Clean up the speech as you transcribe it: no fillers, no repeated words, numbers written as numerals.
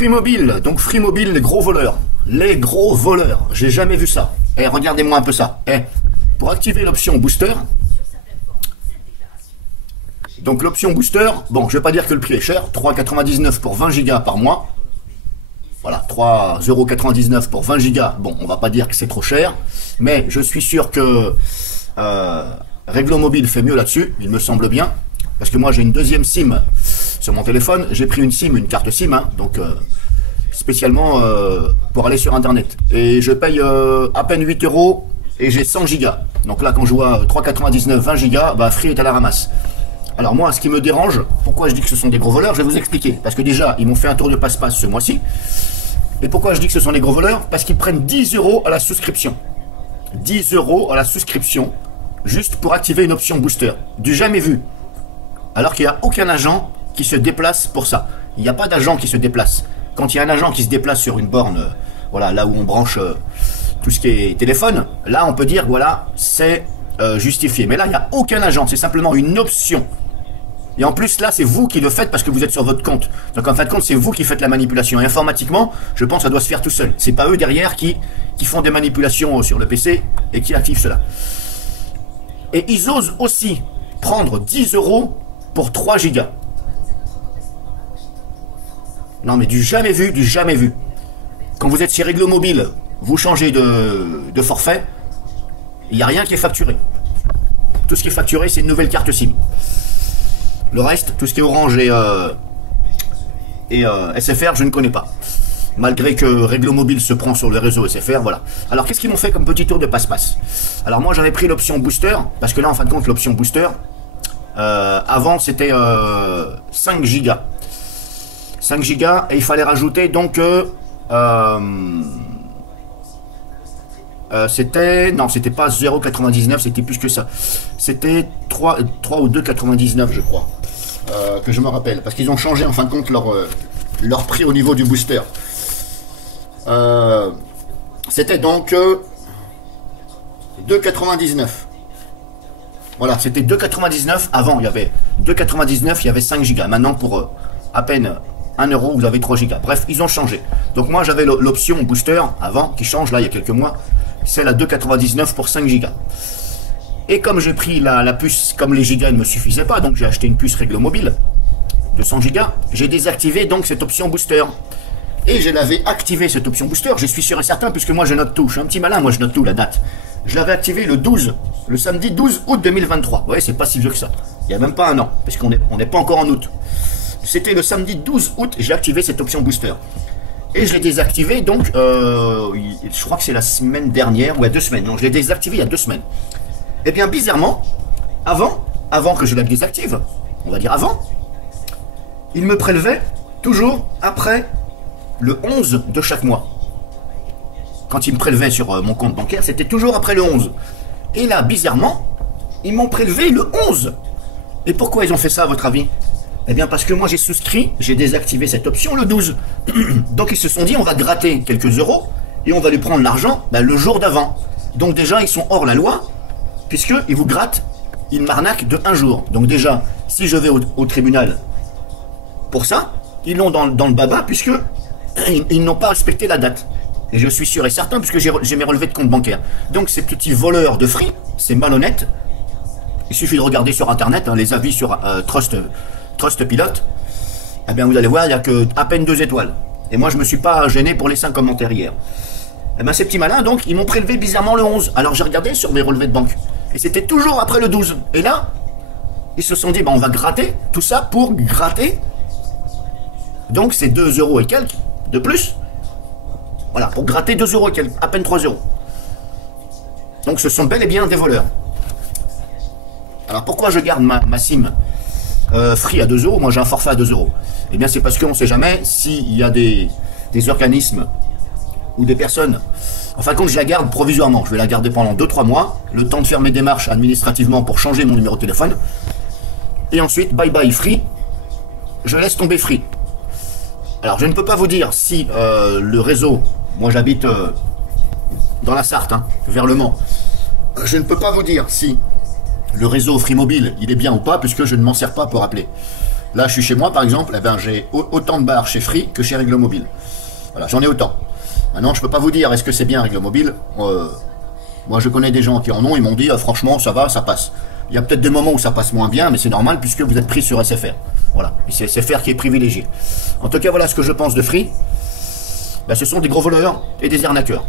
Free Mobile, donc Free Mobile, les gros voleurs. Les gros voleurs, j'ai jamais vu ça. Eh, regardez-moi un peu ça. Eh, pour activer l'option booster, donc l'option booster, bon, je vais pas dire que le prix est cher, 3,99 pour 20 Go par mois. Voilà, 3,99 € pour 20 Go. Bon, on va pas dire que c'est trop cher, mais je suis sûr que Réglo Mobile fait mieux là-dessus, il me semble bien. Parce que moi j'ai une deuxième SIM sur mon téléphone, j'ai pris une SIM, une carte SIM, hein, donc spécialement pour aller sur internet. Et je paye à peine 8 € et j'ai 100 Go. Donc là quand je vois 3,99, 20 Go, bah Free est à la ramasse. Alors moi ce qui me dérange, pourquoi je dis que ce sont des gros voleurs, je vais vous expliquer. Parce que déjà ils m'ont fait un tour de passe-passe ce mois-ci. Et pourquoi je dis que ce sont des gros voleurs? Parce qu'ils prennent 10 € à la souscription. 10 € à la souscription, juste pour activer une option booster. Du jamais vu. Alors qu'il n'y a aucun agent qui se déplace pour ça. Il n'y a pas d'agent qui se déplace. Quand il y a un agent qui se déplace sur une borne, voilà, là où on branche tout ce qui est téléphone, là on peut dire, voilà, c'est justifié. Mais là, il n'y a aucun agent, c'est simplement une option. Et en plus, là, c'est vous qui le faites parce que vous êtes sur votre compte. Donc en fin de compte, c'est vous qui faites la manipulation. Et informatiquement, je pense que ça doit se faire tout seul. C'est pas eux derrière qui font des manipulations sur le PC et qui activent cela. Et ils osent aussi prendre 10 € pour 3 Go. Non mais du jamais vu, du jamais vu. Quand vous êtes chez Réglo Mobile, vous changez de forfait, il n'y a rien qui est facturé. Tout ce qui est facturé, c'est une nouvelle carte SIM. Le reste, tout ce qui est Orange et SFR, je ne connais pas. Malgré que Réglo Mobile se prend sur le réseau SFR, voilà. Alors qu'est-ce qu'ils m'ont fait comme petit tour de passe-passe? Alors moi j'avais pris l'option booster, parce que là en fin de compte l'option booster, avant c'était 5 Go. 5 Go et il fallait rajouter donc c'était, non c'était pas 0,99, c'était plus que ça. C'était 3 ou 2,99 je crois, que je me rappelle. Parce qu'ils ont changé en fin de compte leur prix au niveau du booster. C'était donc 2,99. Voilà, c'était 2,99. Avant, il y avait 2,99, il y avait 5 Go. Maintenant, pour à peine 1 €, vous avez 3 Go. Bref, ils ont changé. Donc moi, j'avais l'option booster avant, qui change là, il y a quelques mois. C'est la 2,99 pour 5 Go. Et comme j'ai pris la puce, comme les gigas ne me suffisaient pas, donc j'ai acheté une puce Réglo Mobile de 100 Go, j'ai désactivé donc cette option booster. Et je l'avais activé cette option booster, je suis sûr et certain, puisque moi je note tout. Je suis un petit malin, moi je note tout, la date. Je l'avais activé le samedi 12 août 2023. Vous voyez, c'est pas si vieux que ça. Il n'y a même pas un an, parce qu'on n'est pas encore en août. C'était le samedi 12 août, j'ai activé cette option booster. Et je l'ai désactivé, donc, je crois que c'est la semaine dernière, ou il y a 2 semaines. Donc je l'ai désactivé il y a 2 semaines. Et bien, bizarrement, avant que je la désactive, on va dire avant, il me prélevait toujours après le 11 de chaque mois. Quand il me prélevait sur mon compte bancaire, c'était toujours après le 11. Et là, bizarrement, ils m'ont prélevé le 11. Et pourquoi ils ont fait ça, à votre avis? Eh bien, parce que moi, j'ai souscrit, j'ai désactivé cette option le 12. Donc, ils se sont dit, on va gratter quelques euros et on va lui prendre l'argent le jour d'avant. Donc, déjà, ils sont hors la loi, puisqu'ils vous grattent, ils m'arnaquent de 1 jour. Donc, déjà, si je vais au tribunal pour ça, ils l'ont dans le baba, puisque ils n'ont pas respecté la date. Et je suis sûr et certain, puisque j'ai mes relevés de compte bancaire. Donc ces petits voleurs de Free, c'est malhonnête. Il suffit de regarder sur internet, hein, les avis sur Trustpilot. Eh bien vous allez voir, il n'y a que à peine 2 étoiles. Et moi je me suis pas gêné pour les 5 commentaires hier. Eh bien ces petits malins, donc, ils m'ont prélevé bizarrement le 11. Alors j'ai regardé sur mes relevés de banque. Et c'était toujours après le 12. Et là, ils se sont dit, on va gratter tout ça pour gratter. Donc c'est 2 € et quelques de plus. Voilà, pour gratter 2 € et quelques, à peine 3 €. Donc ce sont bel et bien des voleurs. Alors pourquoi je garde ma SIM Free à 2 €? Moi j'ai un forfait à 2 €. Eh bien c'est parce qu'on ne sait jamais s'il y a des organismes ou des personnes. En fin de compte, je la garde provisoirement. Je vais la garder pendant 2-3 mois, le temps de faire mes démarches administrativement pour changer mon numéro de téléphone. Et ensuite, bye bye Free, je laisse tomber Free. Alors je ne peux pas vous dire si le réseau, moi j'habite dans la Sarthe, hein, vers Le Mans, je ne peux pas vous dire si le réseau Free Mobile il est bien ou pas, puisque je ne m'en sers pas pour appeler. Là, je suis chez moi, par exemple, eh ben, j'ai autant de barres chez Free que chez Règle Mobile. Voilà, j'en ai autant. Maintenant, je peux pas vous dire, est-ce que c'est bien Règle Mobile. Moi, je connais des gens qui en ont, ils m'ont dit, franchement, ça va, ça passe. Il y a peut-être des moments où ça passe moins bien, mais c'est normal puisque vous êtes pris sur SFR. Voilà, et c'est SFR qui est privilégié. En tout cas, voilà ce que je pense de Free. Ben, ce sont des gros voleurs et des arnaqueurs.